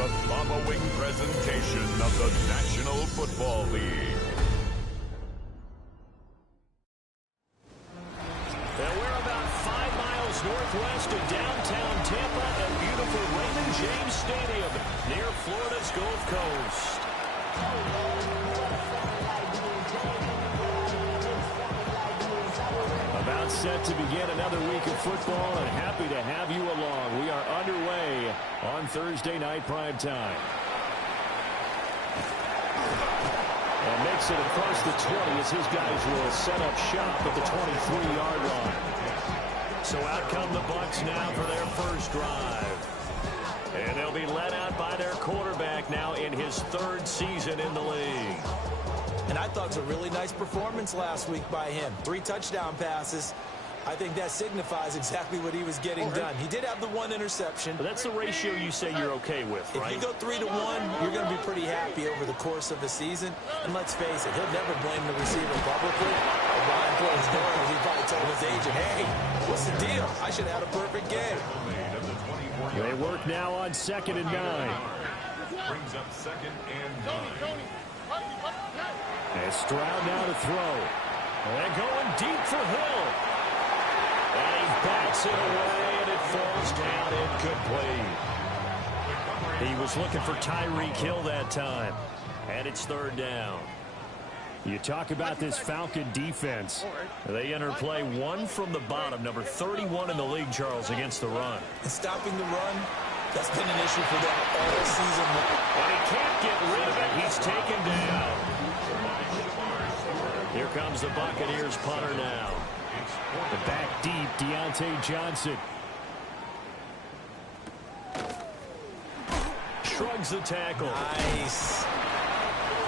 the following presentation of the National Football League. And we're about 5 miles northwest of downtown Tampa at beautiful Raymond James Stadium near Florida's Gulf Coast. About set to begin another week of football, and happy to have you along. We are underway on Thursday night prime time. And makes it across the 20 as his guys will set up shop at the 23-yard line. So out come the Bucs now for their first drive. And they'll be led out by their quarterback now in his 3rd season in the league. And I thought it was a really nice performance last week by him. 3 touchdown passes. I think that signifies exactly what he was getting done. He did have the 1 interception. But that's the ratio you say you're okay with, right? If you go 3 to 1, you're going to be pretty happy over the course of the season. And let's face it, he'll never blame the receiver publicly. Behind closed doors, he probably told his agent, hey, what's the deal? I should have had a perfect game. They work now on 2nd and 9. Brings up 2nd and 9. And Stroud now to throw. And going deep for Hill. And he bats it away, and it falls down incomplete. He was looking for Tyreek Hill that time. And it's 3rd down. You talk about this Falcon defense. They enter play 1 from the bottom, number 31 in the league, Charles, against the run. And stopping the run, that's been an issue for them all season long. And he can't get rid of it. He's taken down. Here comes the Buccaneers punter now. The back deep, Deontay Johnson. Shrugs the tackle. Nice.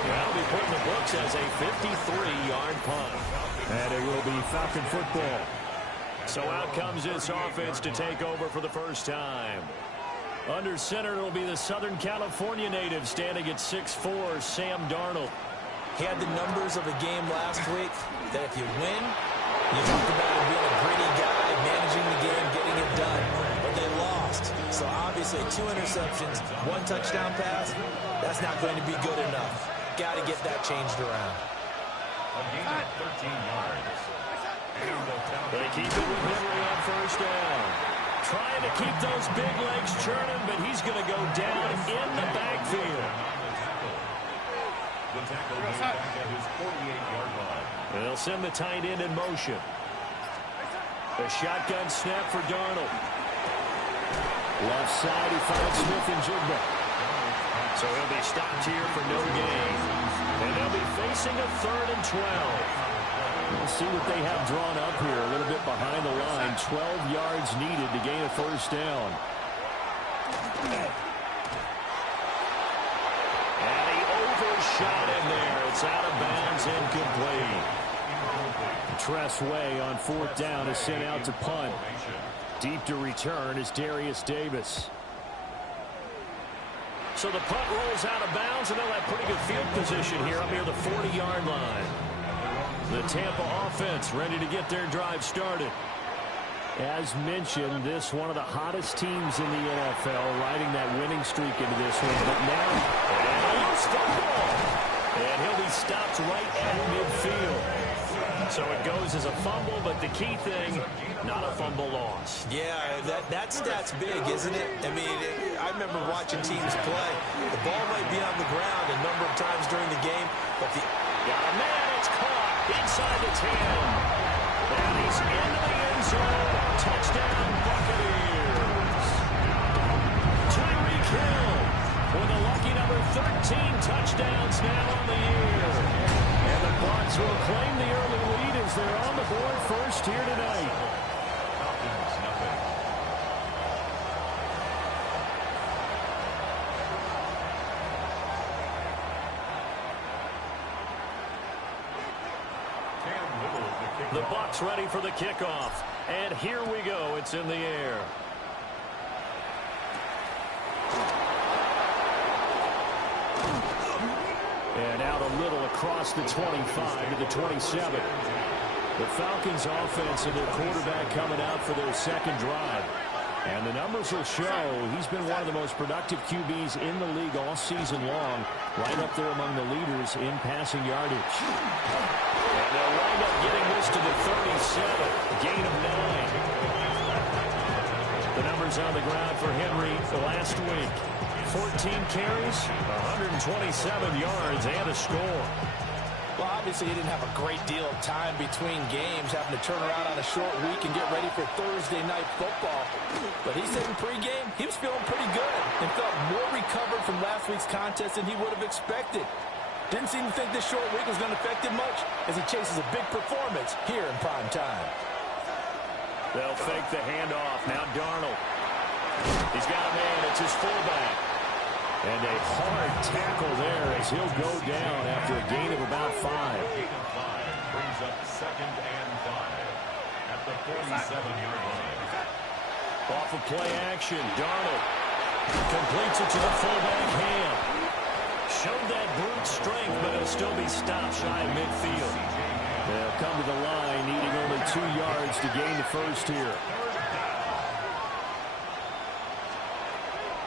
That'll be put in the books as a 53-yard punt. And it will be Falcon football. So out comes this offense to take over for the first time. Under center, it'll be the Southern California native standing at 6'4", Sam Darnold. He had the numbers of a game last week that if you win, you talk about him being a gritty guy, managing the game, getting it done. But they lost. So obviously 2 interceptions, 1 touchdown pass, that's not going to be good enough. Got to get that changed around. A gain of 13 yards. They keep it with Henry on 1st down. Trying to keep those big legs churning, but he's going to go down in the backfield. The tackle goes back at his 48-yard line. And they'll send the tight end in motion. A shotgun snap for Darnold. Left side, he finds Smith and Jigba. So he'll be stopped here for no gain. And they'll be facing a 3rd and 12. We'll see what they have drawn up here. A little bit behind the line. 12 yards needed to gain a 1st down. And he overshot him there. It's out of bounds, incomplete. Tress Way on 4th down is sent out to punt. Deep to return is Darius Davis. So the punt rolls out of bounds, and they'll have pretty good field position here up near the 40-yard line. The Tampa offense ready to get their drive started. As mentioned, this one of the hottest teams in the NFL, riding that winning streak into this one. But now, and he'll be stopped right at midfield. So it goes as a fumble, but the key thing, not a fumble loss. Yeah, that stat's big, isn't it? I mean, I remember watching teams play. The ball might be on the ground a number of times during the game, but the... Got a man, it's caught inside the 10. And he's into the end zone. Touchdown, Buccaneers. Tyreek Hill with a lucky number 13 touchdowns now on the year. And the Bucs will claim the early lead as they're on the board first here tonight. The Bucs ready for the kickoff. And here we go. It's in the air. And out a little across the 25 to the 27. The Falcons offense and their quarterback coming out for their 2nd drive. And the numbers will show he's been one of the most productive QBs in the league all season long, right up there among the leaders in passing yardage. And they'll wind up getting this to the 37, gain of 9. The numbers on the ground for Henry last week. 14 carries, 127 yards, and a score. Well, obviously he didn't have a great deal of time between games, having to turn around on a short week and get ready for Thursday night football. But he said in pregame he was feeling pretty good and felt more recovered from last week's contest than he would have expected. Didn't seem to think this short week was going to affect him much as he chases a big performance here in prime time. They'll fake the handoff. Now Darnold. He's got a man. It's his fullback. And a hard tackle there as he'll go down after a gain of about 5. Gain of 5 brings up 2nd and 5 at the 47-yard line. Off of play action, Darnold completes it to the fullback Ham. Showed that brute strength, but he'll still be stopped shy of midfield. They'll come to the line, needing only 2 yards to gain the first here.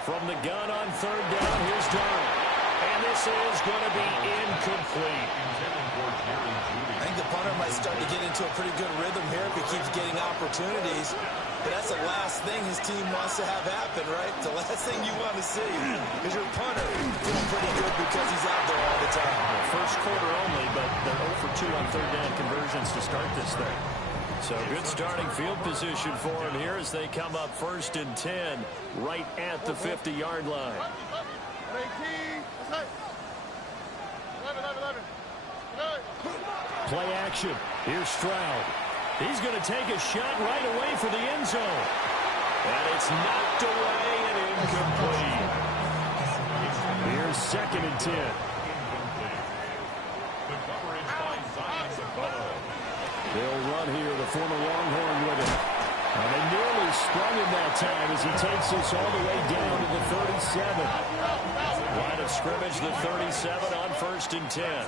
From the gun on 3rd down, here's Darnold. And this is going to be incomplete. I think the punter might start to get into a pretty good rhythm here if he keeps getting opportunities. But that's the last thing his team wants to have happen, right? The last thing you want to see is your punter doing pretty good because he's out there all the time. First quarter only, but they're 0 for 2 on 3rd down conversions to start this thing. So good starting field position for him here as they come up 1st and 10 right at the 50-yard line. Play action. Here's Stroud. He's going to take a shot right away for the end zone. And it's knocked away and incomplete. Here's 2nd and 10. The coverage by Zion Sakala. They'll run here, the former Longhorn with it. And they nearly sprung him that time as he takes this all the way down to the 37. Line of scrimmage, the 37 on 1st and 10.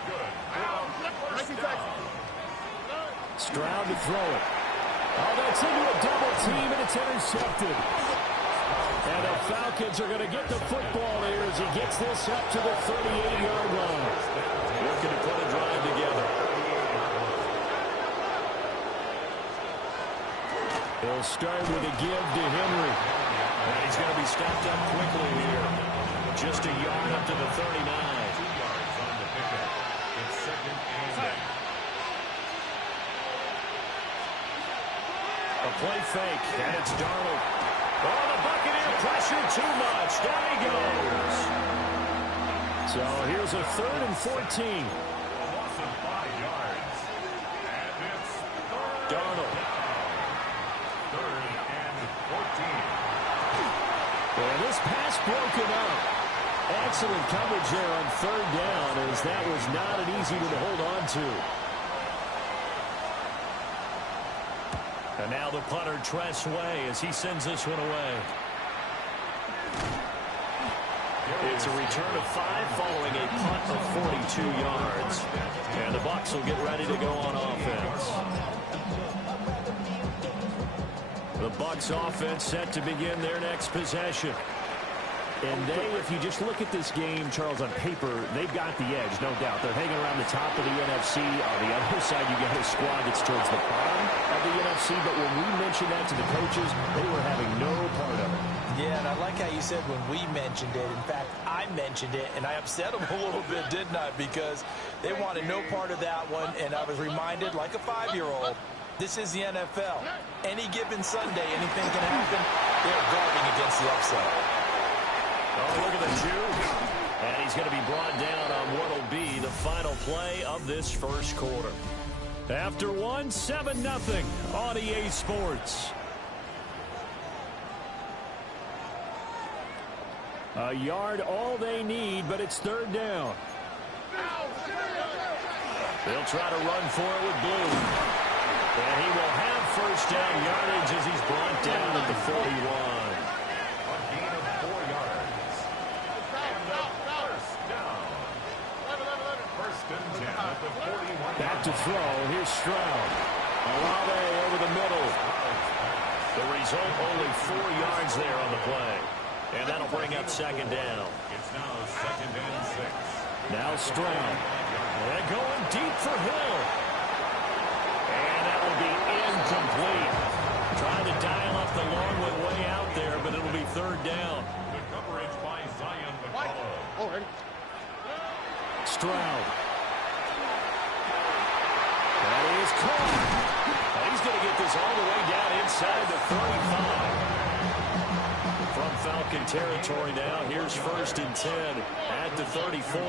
Stroud to throw it. Oh, that's into a double team, and it's intercepted. And the Falcons are going to get the football here as he gets this up to the 38-yard line. Looking to put a drive together. He'll start with a give to Henry. And he's going to be stopped up quickly here. Just a yard up to the 39. 2 yards on the pickup. It's 2nd and 8. A play fake, and it's Darnold. Oh, the Buccaneer pressure too much. Down he goes. So here's a 3rd and 14. A loss of 5 yards. And it's Darnold. 3rd and 14. And this pass broken up. Excellent coverage there on 3rd down as that was not an easy one to hold on to. And now the punter Tress Way as he sends this one away. It's a return of 5 following a punt of 42 yards. And the Bucs will get ready to go on offense. The Bucs offense set to begin their next possession. And they, if you just look at this game, Charles, on paper, they've got the edge, no doubt. They're hanging around the top of the NFC. On the other side, you got a squad that's towards the bottom of the NFC. But when we mentioned that to the coaches, they were having no part of it. Yeah, and I like how you said when we mentioned it. In fact, I mentioned it, and I upset them a little bit, didn't I? Because they wanted no part of that one, and I was reminded, like a 5-year-old, this is the NFL. Any given Sunday, anything can happen. They're guarding against the upset. Oh, look at the juke. And he's going to be brought down on what will be the final play of this first quarter. After one, 7-0 on EA Sports. A yard all they need, but it's 3rd down. They'll try to run for it with Blue. And he will have 1st down yardage as he's brought down at the 41. Back to throw. Here's Stroud. Olave over the middle. The result, only 4 yards there on the play. And that'll bring up second down. It's now second and 6. Now Stroud. And going deep for Hill. And that will be incomplete. Trying to dial up the long one way out there, but it'll be third down. The coverage by Zion McCullough. Stroud. That is caught. And he's going to get this all the way down inside the 35. From Falcon territory now, here's first and 10 at the 34.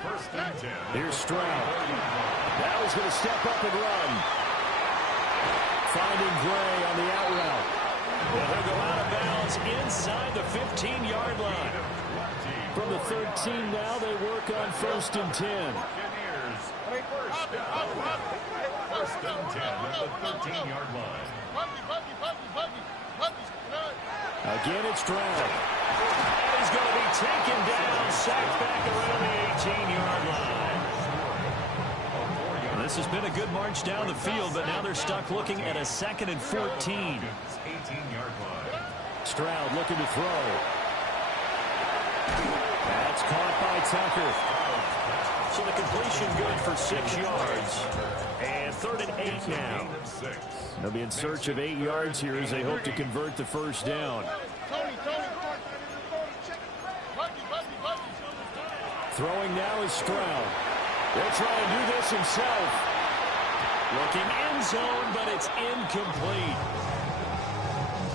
First and 10. Here's Stroud. Now he's going to step up and run. Finding Gray on the out route. And he'll go out of bounds inside the 15-yard line. From the 13 now, they work on first and 10. First and 10 at the 13-yard line. Again, it's Stroud. And he's going to be taken down, sacked back around the 18-yard line. This has been a good march down the field, but now they're stuck looking at a 2nd and 14. 18-yard line. Stroud looking to throw. That's caught by Tucker. So the completion good for 6 yards. And 3rd and 8 now. They'll be in search of 8 yards here as they hope to convert the first down. Throwing now is Stroud. They'll try and do this himself. Looking end zone, but it's incomplete.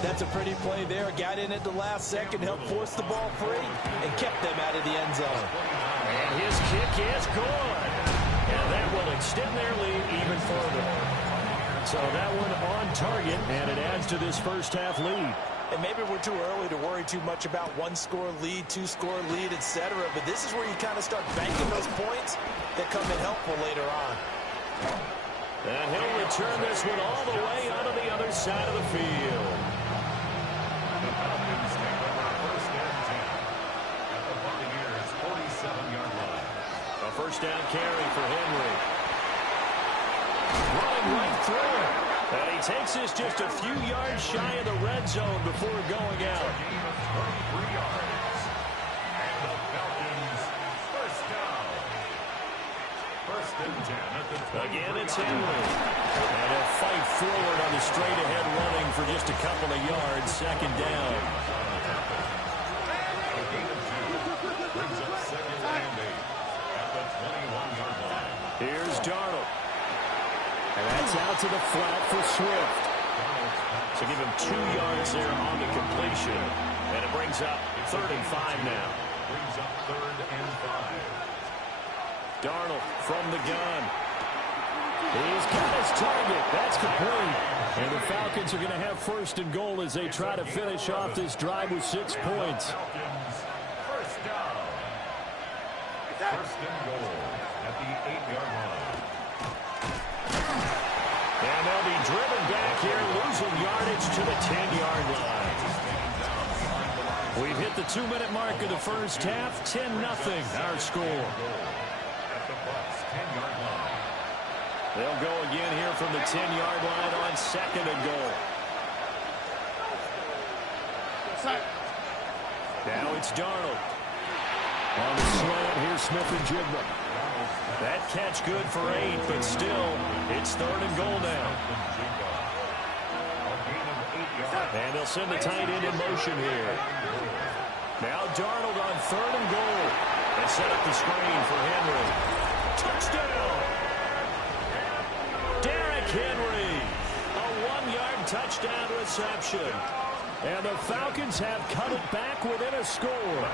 That's a pretty play there. Got in at the last second, helped force the ball free, and kept them out of the end zone. And his kick is good. And that will extend their lead even further. So that one on target, and it adds to this first half lead. And maybe we're too early to worry too much about 1-score lead, 2-score lead, etc. But this is where you kind of start banking those points that come in helpful later on. And he'll return this one all the way onto the other side of the field. The Falcons take over first and 10 at the Buccaneers' 47-yard line. A first down carry for Henry. Running right through it. And he takes this just a few yards shy of the red zone before going out. A gain of 33 yards. And the Falcons first down. First and 10 at the 20. Again, it's Henry. And he'll fight forward on the straight-ahead running for just a couple of yards. Second down. A gain of 2 brings up second and 8 at the 21-yard line. Here's Darnold. And that's out to the flat for Swift. So give him 2 yards there on the completion. And it brings up 3rd and 5 now. Brings up 3rd and 5. Darnold from the gun. He's got his target. That's complete. And the Falcons are going to have first and goal as they try to finish off this drive with 6 points. Falcons first down. First and goal at the 8-yard line. And they'll be driven back here, losing yardage to the 10-yard line. We've hit the 2-minute mark of the first half. 10-0 our score. At the Bucs' 10-yard line. They'll go again here from the 10-yard line on 2nd and goal. Now it's Darnold. On the slant, here's Smith-Njigba. That catch good for 8, but still, it's 3rd and goal now. And they'll send the tight end in motion here. Now Darnold on 3rd and goal. They set up the screen for Henry. Touchdown! Derrick Henry. A 1-yard touchdown reception. And the Falcons have cut it back within a score.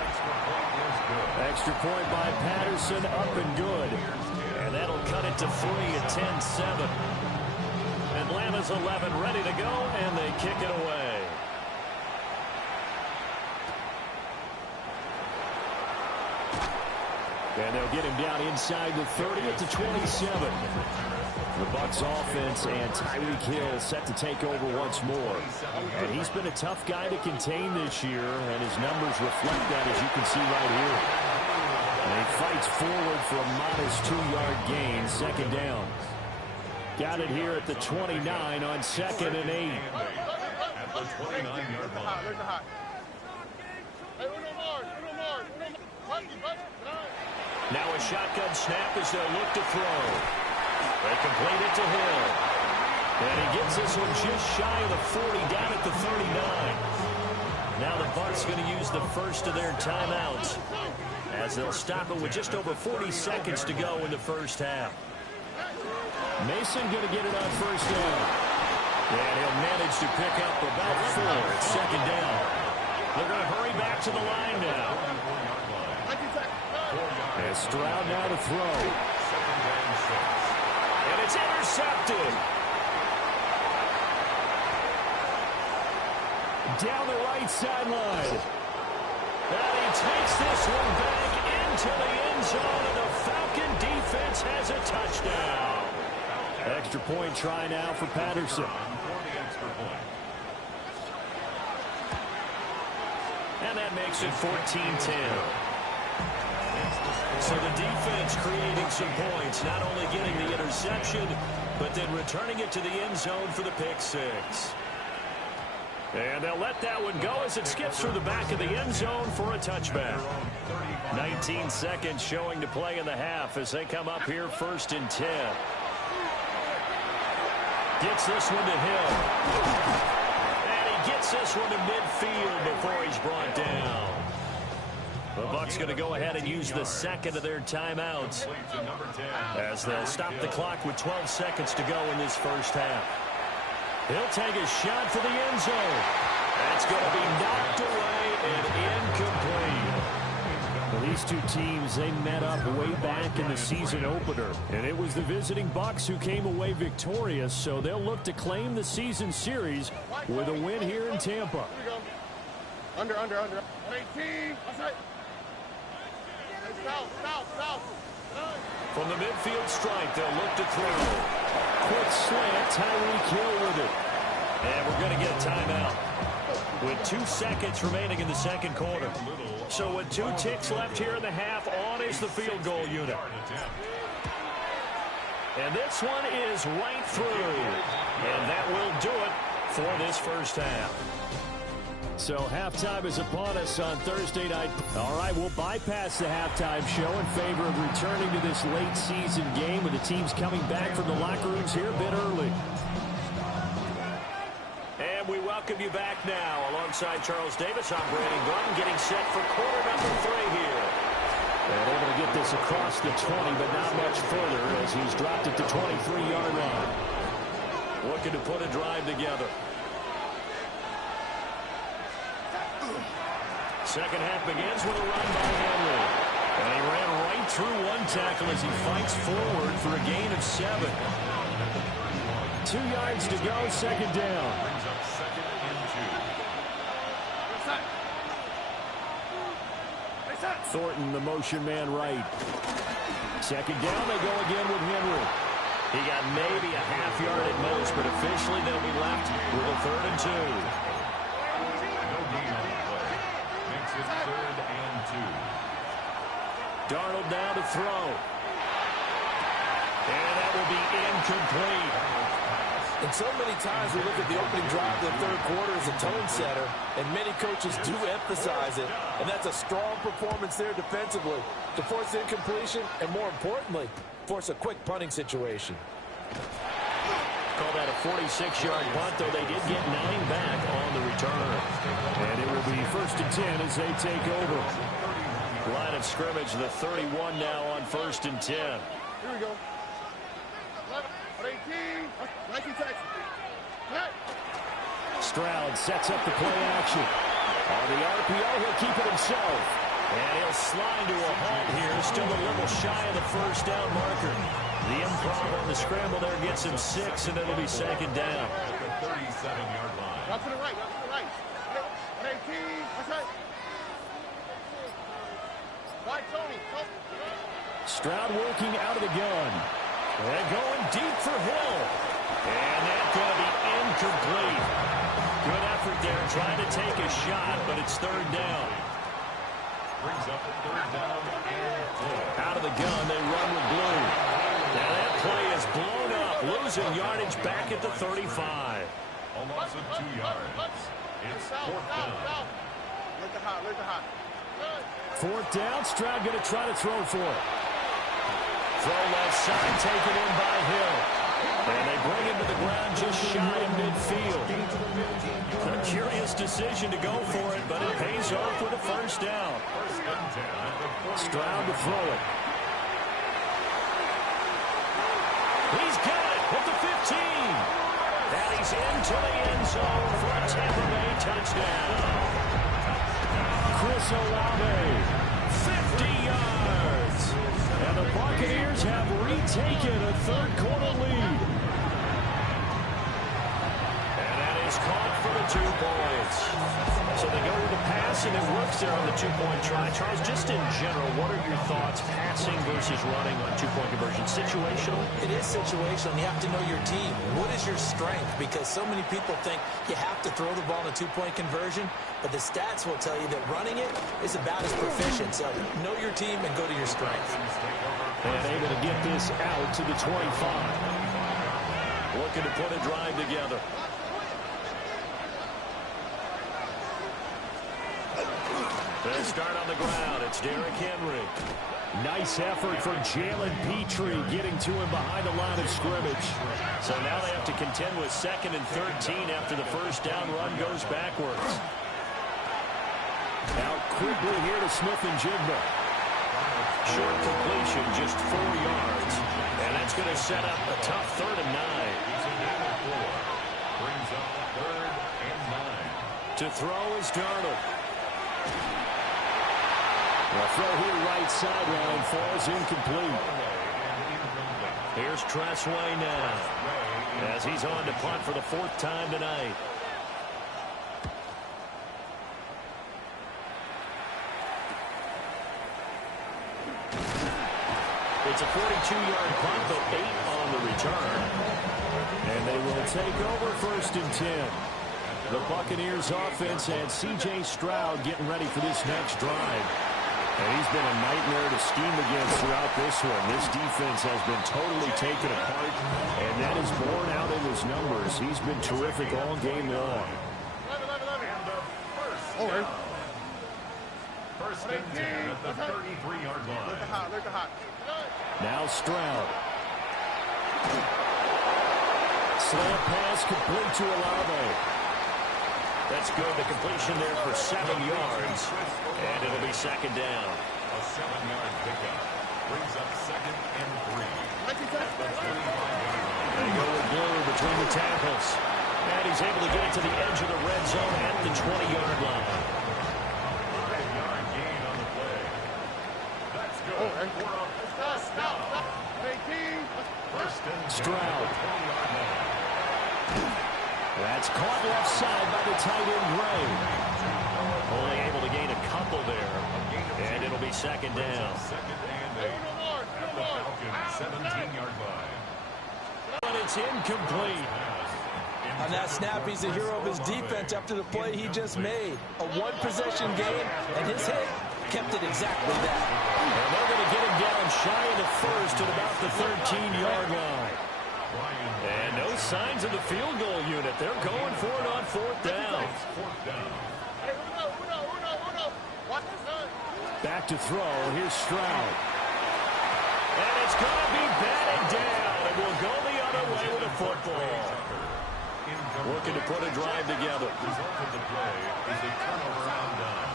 Extra point by Patterson, up and good. And that'll cut it to 3 at 10-7. Atlanta's 11 ready to go, and they kick it away. And they'll get him down inside the 30 at the 27. The Bucs offense and Tyreek Hill set to take over once more. And he's been a tough guy to contain this year, and his numbers reflect that, as you can see right here. And he fights forward for a modest 2-yard gain, second down. Got it here at the 29 on 2nd and 8. At the 29-yard line. Now a shotgun snap as they'll look to throw. They complete it to Hill. And he gets this one just shy of the 40, down at the 39. Now the Bucs going to use the first of their timeouts as they'll stop it with just over 40 seconds to go in the first half. Mason going to get it on first down. And he'll manage to pick up about 4 at second down. They're going to hurry back to the line now. And Stroud now to throw. And it's intercepted. Down the right sideline. And he takes this one back into the end zone, and the Falcon defense has a touchdown. Extra point try now for Patterson. And that makes it 14-10. So the defense creating some points, not only getting the interception, but then returning it to the end zone for the pick six. And they'll let that one go as it skips through the back of the end zone for a touchback. 19 seconds showing to play in the half as they come up here 1st and 10. Gets this one to Hill. And he gets this one to midfield before he's brought down. The Bucs going to go ahead and use the second of their timeouts as they'll stop the clock with 12 seconds to go in this first half. He'll take a shot for the end zone. That's going to be knocked away and incomplete. Well, these two teams, they met up way back in the season opener. And it was the visiting Bucs who came away victorious, so they'll look to claim the season series with a win here in Tampa. Here we go. Under. 18. South. From the midfield stripe, they'll look to throw. Quick slant, Tyreek Hill with it. And we're going to get a timeout with 2 seconds remaining in the second quarter. So with 2 ticks left here in the half, on is the field goal unit. And this one is right through. And that will do it for this first half. So halftime is upon us on Thursday night. All right, we'll bypass the halftime show in favor of returning to this late season game with the teams coming back from the locker rooms here a bit early. And we welcome you back now alongside Charles Davis. I'm Brandon Gordon getting set for quarter number 3 here. And able to get this across the 20, but not much further as he's dropped it to 23-yard line. Looking to put a drive together. Second half begins with a run by Henry. And he ran right through one tackle as he fights forward for a gain of 7. 2 yards to go, second down. Brings up 2nd and 2. Thornton, the motion man right. Second down, they go again with Henry. He got maybe a half yard at most, but officially they'll be left with a 3rd and 2. No gain on the play. Makes it 3rd and 2. Darnold now to throw. And that will be incomplete. And so many times we look at the opening drive of the third quarter as a tone setter, and many coaches do emphasize it, and that's a strong performance there defensively to force incompletion and, more importantly, force a quick punting situation. Call that a 46-yard punt, though they did get 9 back on the return. And it will be 1st and 10 as they take over. Line of scrimmage, the 31 now on 1st and 10. Here we go. 18. Stroud sets up the play action. On the RPO, he'll keep it himself. And he'll slide to a halt here, still a little shy of the first down marker. The improv on the scramble there gets him 6, and it'll be second down. At the 37-yard line. Up to the right. 18. Right, Tony. Stroud working out of the gun. And going deep for Hill. And that's going to be incomplete. Good effort there trying to take a shot, but it's 3rd down. Brings up 3rd down and 4. Out of the gun, they run with blue. Now that play is blown up. Losing losing yardage back at the 35. A loss of 2 yards. It's fourth down. Let the hot. Fourth down. Stroud going to try to throw for it. Throw left side, taken in by Hill. And they bring him to the ground just shy of midfield. A curious decision to go for it, but it pays off with a first down. Stroud to throw it. He's got it at the 15. And he's into the end zone for a Tampa Bay touchdown. Chris Olave, 50 yards. And the Buccaneers have retaken a third-quarter lead. And that is caught for the 2 points. So they go to the pass, and it works there on the 2-point try. Charles, just in general, what are your thoughts, passing versus running on 2-point conversion? Situational? It is situational. You have to know your team. What is your strength? Because so many people think you have to throw the ball in a 2-point conversion, but the stats will tell you that running it is about as proficient. So know your team and go to your strength. And able to get this out to the 25. Looking to put a drive together. They start on the ground. It's Derrick Henry. Nice effort from Jalen Petrie getting to him behind the line of scrimmage. So now they have to contend with 2nd and 13 after the first down run goes backwards. Now quickly here to Smith and Jigba. Short completion, just 4 yards. And that's going to set up a tough 3rd and 9. Brings up 3rd and 9. To throw is Darnold. The throw here right sideline falls incomplete. Here's Tressway now as he's on to punt for the 4th time tonight. It's a 42-yard punt, but 8 on the return. And they will take over 1st and 10. The Buccaneers offense and C.J. Stroud getting ready for this next drive. And he's been a nightmare to scheme against throughout this one. This defense has been totally taken apart, and that is borne out in his numbers. He's been terrific all game long. Over. 1st and 10 at the 33-yard line. Let the hot. Now Stroud. Slant pass complete to Olave. That's good. The completion there for 7 yards. And it'll be 2nd down. A 7-yard pickup. Brings up 2nd and 3. They go with Blue between the tackles. And he's able to get it to the edge of the red zone at the 20-yard line. 5-yard gain on the play. That's good. For a first down. 1st and 10. Stroud. 20-yard line. That's caught left side by the tight end, Gray. Only able to gain a couple there. And it'll be 2nd down. 2nd and 8 at the Falcons' 17-yard line. But it's incomplete. On that snap, he's a hero of his defense after the play he just made. A 1-possession game, and his hit kept it exactly that. And they're going to get him down shy of the 1st at about the 13-yard line. And no signs of the field goal unit. They're going for it on 4th down. Back to throw. Here's Stroud. And it's going to be batted down. And we'll go the other way with a football. Looking to put a drive together. Result of the play is a turnover on down.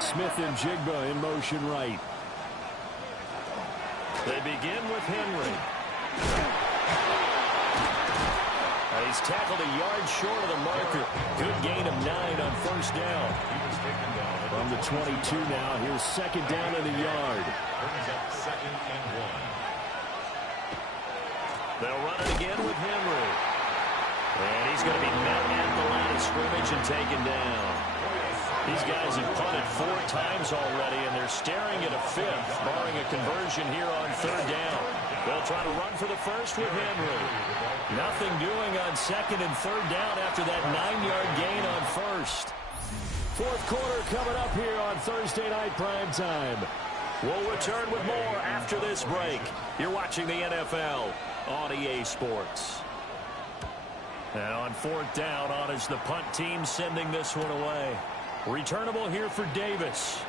Smith and Jigba in motion right. They begin with Henry. He's tackled a yard short of the marker. Good gain of 9 on 1st down. He was taken down From the 22 now, here's 2nd down and a yard. brings up 2nd and 1. They'll run it again with Henry. And he's going to be met at the line of scrimmage and taken down. These guys have punted 4 times already, and they're staring at a 5th, barring a conversion here on 3rd down. They'll try to run for the 1st with Henry. Nothing doing on 2nd and 3rd down after that 9-yard gain on 1st. 4th quarter coming up here on Thursday Night Primetime. We'll return with more after this break. You're watching the NFL on EA Sports. And on fourth down, on is the punt team sending this one away. Returnable here for Davis.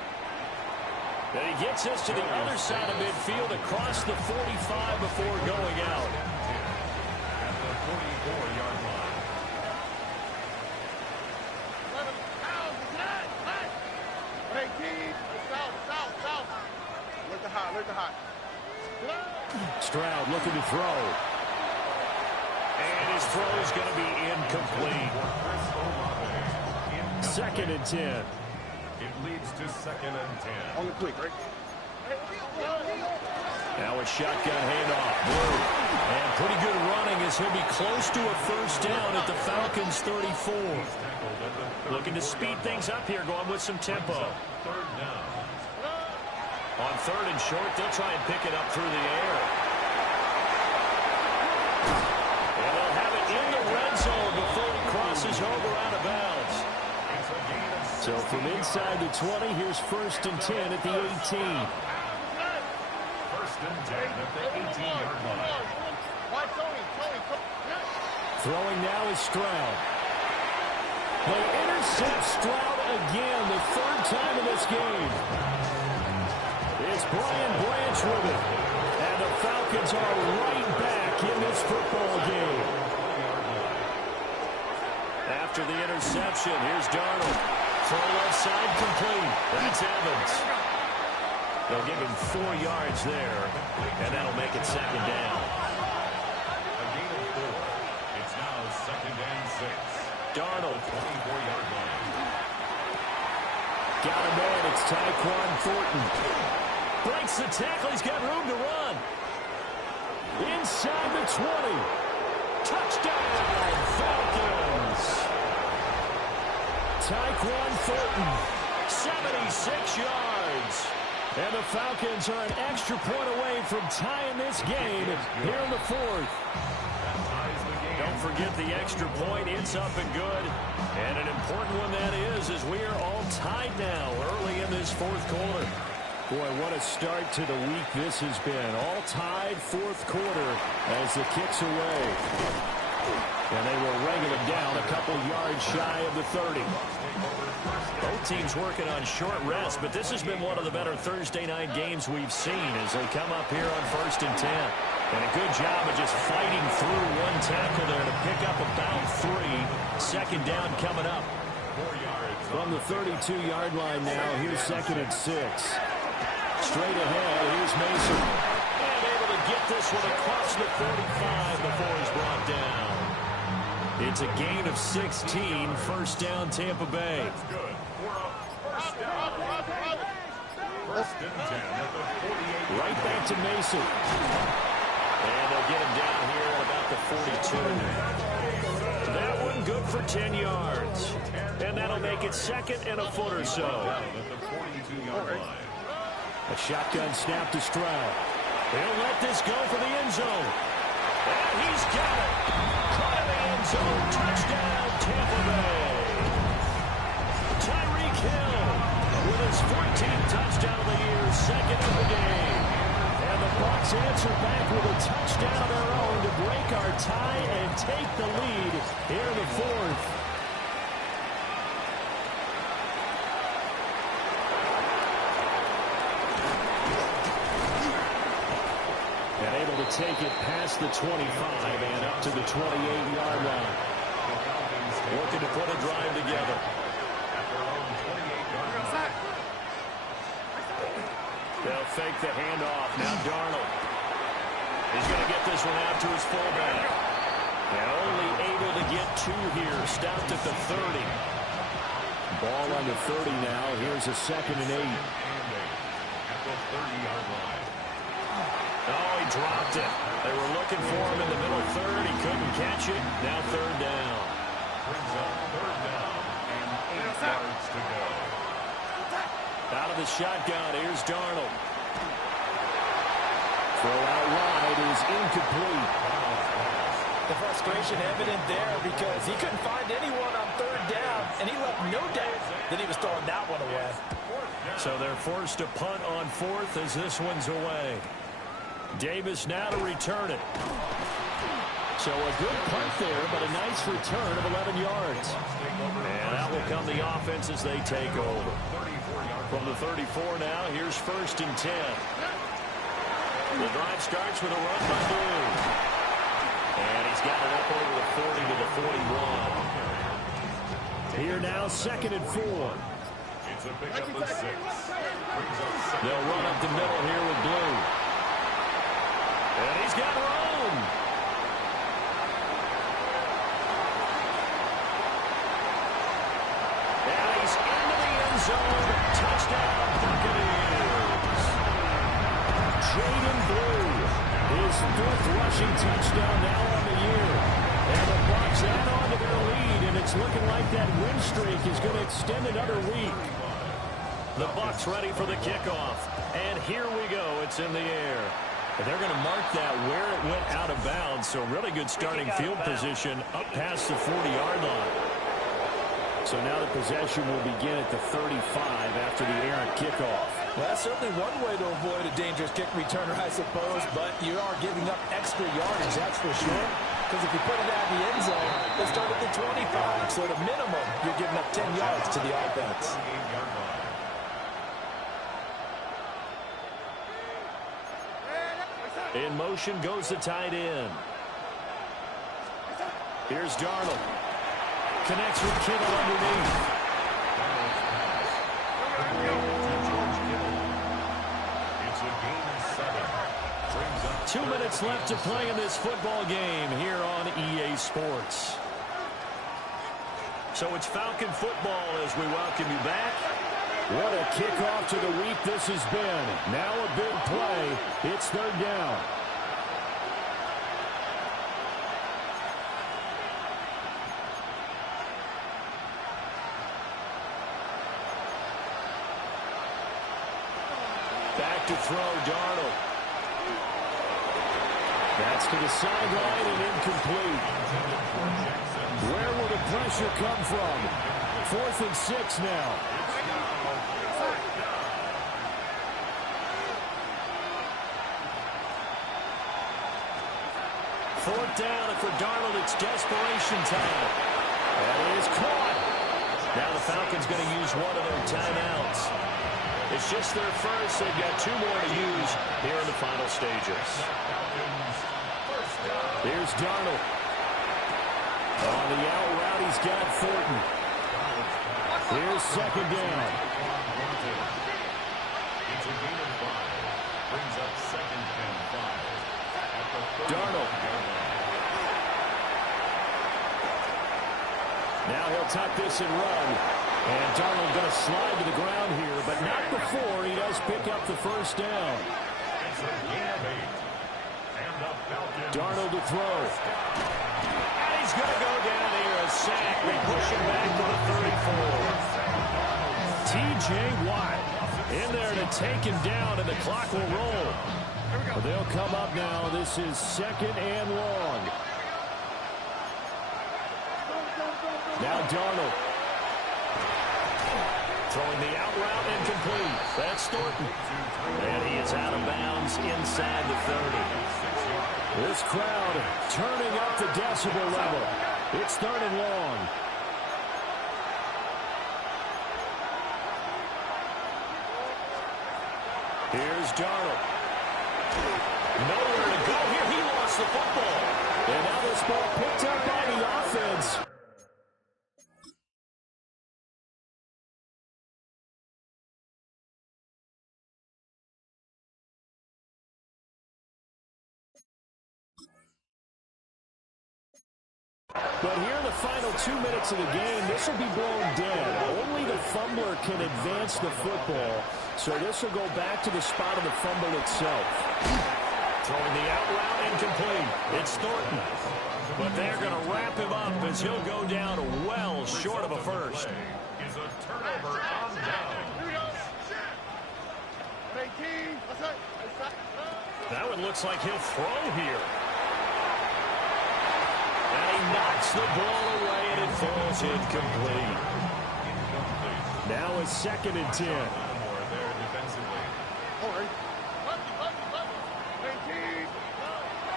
And he gets us to the other side of midfield across the 45 before going out. At the 44-yard line. Hey, kids. South. Look the hot. Stroud looking to throw. And his throw is going to be incomplete. 2nd and 10. It leads to 2nd and 10. On the quick, right? Now a shotgun handoff. Blue. And pretty good running as he'll be close to a first down at the Falcons' 34. Looking to speed things up here, going with some tempo. 3rd down. On 3rd and short, they'll try and pick it up through the air. And they'll have it in the red zone before he crosses over out of bounds. So from inside the 20, here's 1st and 10 at the 18. 1st and 10 at the 18-yard line. Throwing now is Stroud. They intercept Stroud again, the 3rd time in this game. It's Brian Branch with it. And the Falcons are right back in this football game. After the interception, here's Darnold. Throw left side complete. That's Evans. They'll give him 4 yards there, and that'll make it 2nd down. A gain of 4. It's now 2nd and 6. Darnold. 24-yard line. Got him in. It's Tyquan Thornton. Breaks the tackle. He's got room to run. Inside the 20. Touchdown, Falcons. Tyquan Thornton, 76 yards. And the Falcons are an extra point away from tying this game here in the 4th. Don't forget the extra point. It's up and good. And an important one that is as we are all tied now early in this 4th quarter. Boy, what a start to the week this has been. All tied 4th quarter as the kick's away. And they will wrangle it down a couple yards shy of the 30. Both teams working on short rest, but this has been one of the better Thursday night games we've seen as they come up here on 1st and 10. And a good job of just fighting through one tackle there to pick up about 3. 2nd down coming up. From the 32-yard line now, here's 2nd and 6. Straight ahead, here's Mason. And able to get this one across the 45 before he's brought down. It's a gain of 16, 1st down Tampa Bay. That's good. First and 10 at the 48. Right back to Mason. And they'll get him down here at about the 42. That one good for 10 yards. And that'll make it 2nd and a foot or so. At the 42-yard line. A shotgun snap to Stroud. He'll let this go for the end zone. And he's got it. Caught in the end zone. Touchdown, Tampa Bay. Tyreek Hill with his 14th touchdown of the year, 2nd of the game. And the Bucs answer back with a touchdown of their own to break our tie and take the lead here in the 4th. And able to take it past the 25 and up to the 28-yard line. Working to put a drive together. They'll fake the handoff. Now Darnold. He's going to get this one out to his fullback. And only able to get 2 here. Stopped at the 30. Ball on the 30 now. Here's a 2nd and 8. At the 30-yard line. Oh, he dropped it. They were looking for him in the middle 3rd. He couldn't catch it. Now 3rd down. Brings up 3rd down and 8 yards to go. Out of the shotgun, here's Darnold. Throw out wide is incomplete. The frustration evident there because he couldn't find anyone on 3rd down, and he left no doubt that he was throwing that one away. So they're forced to punt on fourth as this one's away. Davis now to return it. So a good punt there, but a nice return of 11 yards. And that will come the offense as they take over. From the 34 now, here's 1st and 10. The drive starts with a run by Blue. And he's got it up over the 40 to the 41. Here now, 2nd and 4. It's a pickup of 6. They'll run up the middle here with Blue. And he's got room. And he's into the end zone. Touchdown, Buccaneers. Jaden Blue, his 5th rushing touchdown now on the year. And the Bucs add on to their lead, and it's looking like that win streak is going to extend another week. The Bucs ready for the kickoff. And here we go. It's in the air. And they're going to mark that where it went out of bounds. So really good starting field position up past the 40-yard line. So now the possession will begin at the 35 after the errant kickoff. Well, that's certainly one way to avoid a dangerous kick returner, I suppose, but you are giving up extra yardage, that's for sure. Because if you put it out in the end zone, they start at the 25. So at a minimum, you're giving up 10 yards to the offense. In motion goes the tight end. Here's Darnold. Connects with Kittle underneath. It's a game of 7. 2 minutes left to play in this football game here on EA Sports. So it's Falcon football as we welcome you back. What a kickoff to the week this has been. Now a big play. It's 3rd down. Back to throw, Darnold. That's to the sideline and incomplete. Where will the pressure come from? 4th and 6 now. Fourth down, and for Darnold, it's desperation time. That is caught. Now the Falcons going to use one of their timeouts. It's just their first. They've got 2 more to use here in the final stages. Here's Darnold. On the out route, he's got Thornton. Here's 2nd down. It's a game of 5. Brings up 2nd and 5. Darnold. Now he'll tuck this and run. And Darnold going to slide to the ground here, but not before he does pick up the 1st down. It's a game of 8. And the Falcons. Darnold to throw. And he's going to go down here, a sack. We push him back to the 34. T.J. Watt in there to take him down, and the clock will roll. Well, they'll come up now. This is 2nd and long. Now Darnold. Throwing the out route incomplete. That's Thornton. And he is out of bounds inside the 30. This crowd turning up the decibel level. It's 3rd and long. Here's Darnold. Nowhere to go here. He lost the football. And now this ball picked up by the offense. But here in the final 2 minutes of the game, this will be blown dead. Only the fumbler can advance the football, so this will go back to the spot of the fumble itself. Throwing the out route incomplete. It's Thornton. But they're going to wrap him up as he'll go down well short of a first. Is a turnover on down. That one looks like he'll throw here. And he knocks the ball away, and it falls incomplete. Now it's 2nd and 10.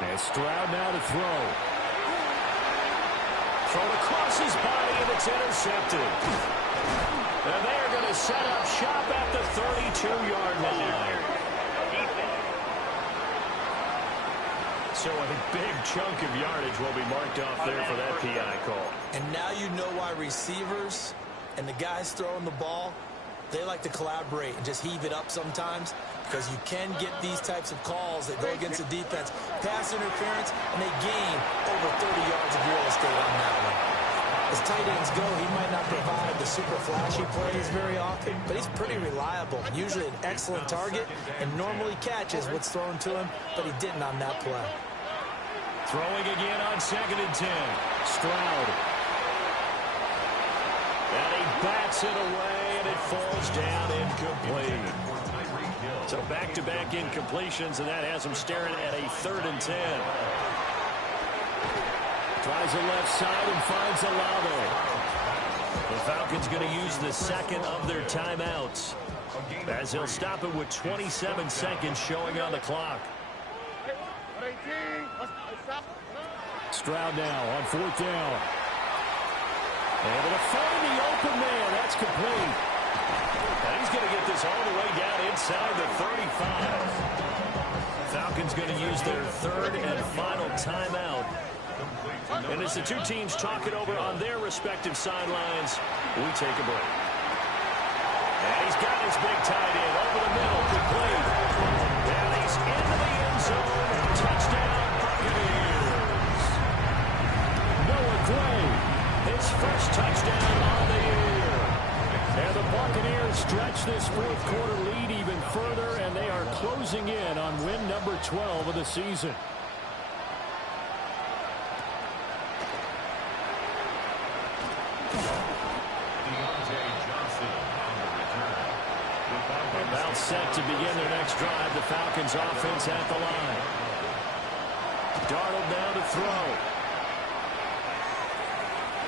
And Stroud now to throw. Thrown across his body, and it's intercepted. And they're going to set up shop at the 32-yard line. So a big chunk of yardage will be marked off there for that PI call. And now you know why receivers and the guys throwing the ball, they like to collaborate and just heave it up sometimes, because you can get these types of calls that go against the defense. Pass interference, and they gain over 30 yards of real estate on that one. As tight ends go, he might not provide the super flashy plays very often, but he's pretty reliable. Usually an excellent target, and normally catches what's thrown to him, but he didn't on that play. Throwing again on 2nd and 10. Stroud. And he bats it away, and it falls down incomplete. So back-to-back incompletions, and that has him staring at a 3rd and 10. Tries the left side and finds Olave. The Falcons going to use the second of their timeouts, as he'll stop it with 27 seconds showing on the clock. Stroud now on 4th down. Able to find the open man. That's complete. And he's going to get this all the way down inside the 35. Falcons going to use their 3rd and final timeout. And as the two teams talk it over on their respective sidelines, we take a break. And he's got his big tight end over the middle, complete. And he's into the end zone. Touchdown, Buccaneers. Noah Gray, his first touchdown on the year. And the Buccaneers stretch this 4th quarter lead even further, and they are closing in on win number 12 of the season. About set to begin their next drive. The Falcons offense at the line. Darnold down to throw.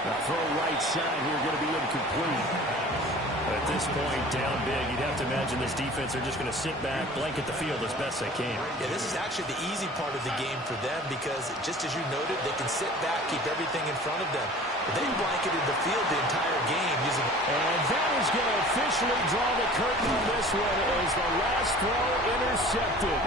The throw right side here going to be incomplete. At this point, down big, you'd have to imagine this defense are just going to sit back, blanket the field as best they can. Yeah, this is actually the easy part of the game for them, because just as you noted, they can sit back, keep everything in front of them. They blanketed the field the entire game using... And that is going to officially draw the curtain on this one as the last throw intercepted.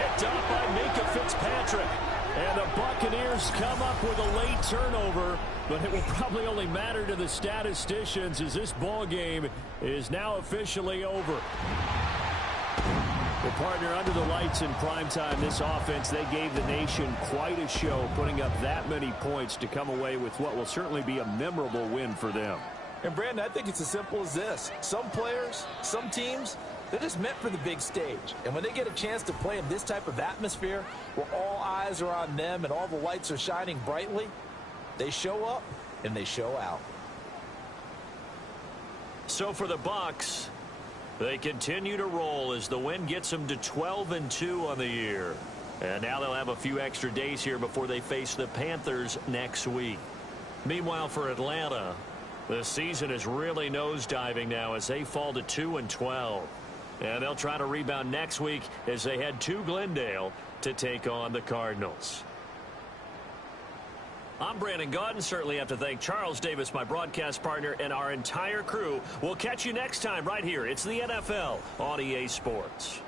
Picked up by Minka Fitzpatrick. And the Buccaneers come up with a late turnover, but it will probably only matter to the statisticians as this ball game is now officially over. Well, partner, under the lights in primetime, this offense, they gave the nation quite a show, putting up that many points to come away with what will certainly be a memorable win for them. And, Brandon, I think it's as simple as this. Some players, some teams, they're just meant for the big stage. And when they get a chance to play in this type of atmosphere where all eyes are on them and all the lights are shining brightly, they show up and they show out. So for the Bucs, they continue to roll as the win gets them to 12-2 on the year. And now they'll have a few extra days here before they face the Panthers next week. Meanwhile, for Atlanta, the season is really nosediving now as they fall to 2-12. And they'll try to rebound next week as they head to Glendale to take on the Cardinals. I'm Brandon Gaudin. Certainly have to thank Charles Davis, my broadcast partner, and our entire crew. We'll catch you next time right here. It's the NFL on EA Sports.